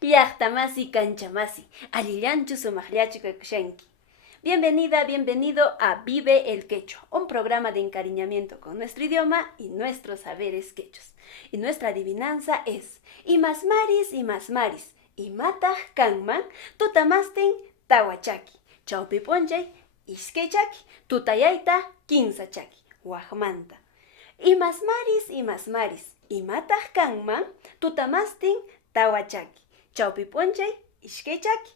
llaqtamasi kanchamasi, allillanchu sumaqllachu kakushanki. Bienvenida, bienvenido a Vive el Quechua, un programa de encariñamiento con nuestro idioma y nuestros saberes quechos. Y nuestra adivinanza es, imasmaris, imataj kanman, tutamasten tawachaki, chaupi ponchay, iskechaki, tutayaita, kinsachaki, wajmanta. Imasmaris, imataj kanman, tutamasten tawachaki, chaupi ponchay, iskechaki,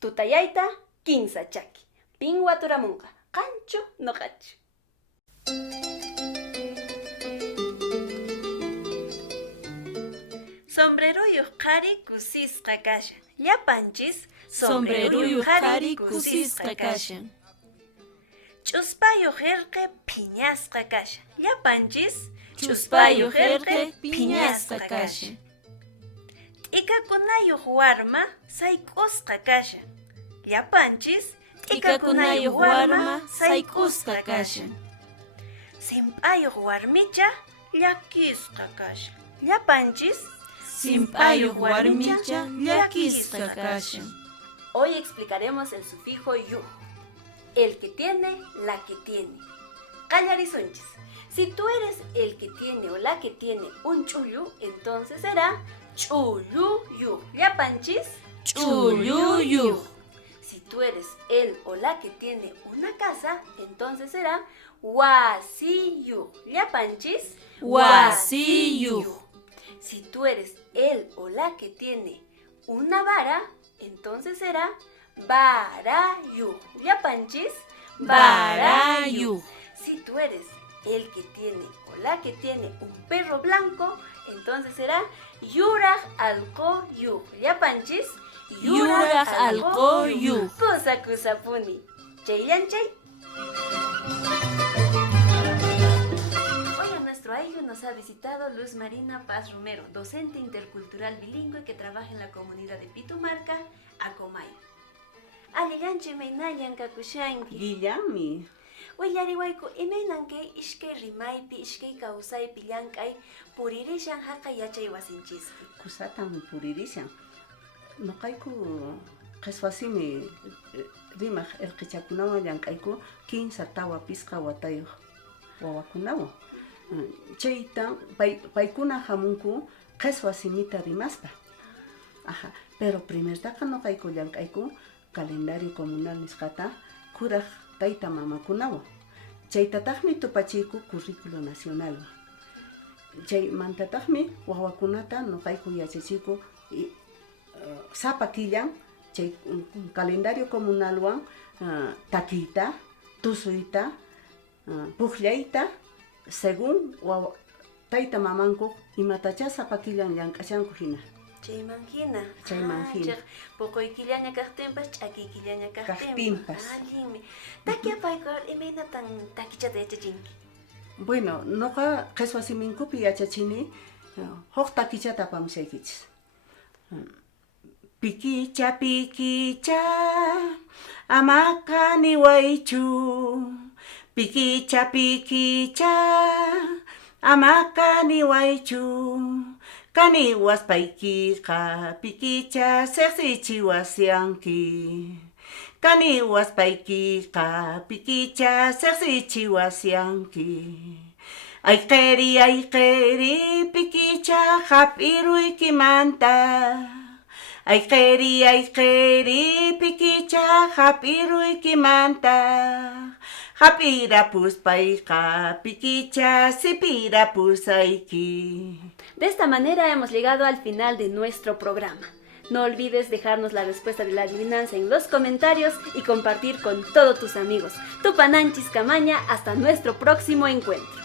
tutayaita, kinsachaki. Pingua turamunqa, qanchu noqachu. Sombreruyuq qhari kusisqa kashan. Llapanchis Sombreruyuq qhari kusisqa kashan. Ch'uspayuq hirqi phiñasqa kashan. Llapanchis Ch'uspayuq hirqi phiñasqa kashan. T'ikakunayuq warma sayk'usqa kashan. Llapanchis T'ikakunayuq warma sayk'usqa kashan. Simp'ayuq warmicha llakisqa kashan. Llapanchis Simp'ayuq warmicha llakisqa kashan. Hoy explicaremos el sufijo yu. El que tiene, la que tiene. Qallarisonchis. Si tú eres el que tiene o la que tiene un chullu, entonces será chulluyu. Llapanchis Chulluyu. Si tú eres el o la que tiene una casa, entonces será wasiyu. Llapanchis Wasiyu. Si tú eres el o la que tiene una vara, entonces será barayu. Llapanchis Barayu. Si tú eres el que tiene o la que tiene un perro blanco, entonces será yuraj alqoyu. Llapanchis Yuraj alqoyu. Kusapuni. Chayllanchay. Hoy a nuestro ayllu nos ha visitado Luz Marina Paz Romero, docente intercultural bilingüe que trabaja en la comunidad de Pitumarca, Acomayo. Allillanchi maynayan kakushanki. Guillami, Willariwayku imaynanki ishkay rimaypi, ishkay kawsaypi llank'ay puririshan haqa yachay wasinchispi. kusatan puririshan. Noqayku qaswasimi rimaq irqichakunawan llank'ayku 15 tawa pisqa watayuq wawakunawan. Chayta paykuna hamunku qaswasimita rimaspa. Pero primertaqa noqayku llank'ayku calendario comunal nisqata kuraq tayta mamakunawan. Chaytataqmi tupachiyku currículo nacional. Chaymantataqmi wawakunata noqayku yachachiyku sapa killan chay calendario comunalwan takiyta, tusuyta, puqllayta según tayta mamanku imatacha sapa killan llank'ashanku hina. Chaymanhina. Chaymanhina. Puquykillaña kaqtinpas, ch'akiykillaña Kaqtinpas. Allinmi. Takiapaykur imaynatan takichata yachachinki. Bueno, noqa qaswasiminkupi yachachini huk takichata apamushaykichis. Pikicha, amaka niwaychu. Pikicha, amaka niwaychu. Kaniwas paykiqa, pikicha seqsichiwasyanki. Kaniwas paykiqa, pikicha seqsichiwasyanki. Ayqeri, pikicha hap'iruykimanta. Ayqeri, pikicha hap'iruykimanta. Hap'irapus payqa, pikicha sipirapusayki. De esta manera hemos llegado al final de nuestro programa. No olvides dejarnos la respuesta de la adivinanza en los comentarios y compartir con todos tus amigos. Tupananchis Camaña, hasta nuestro próximo encuentro.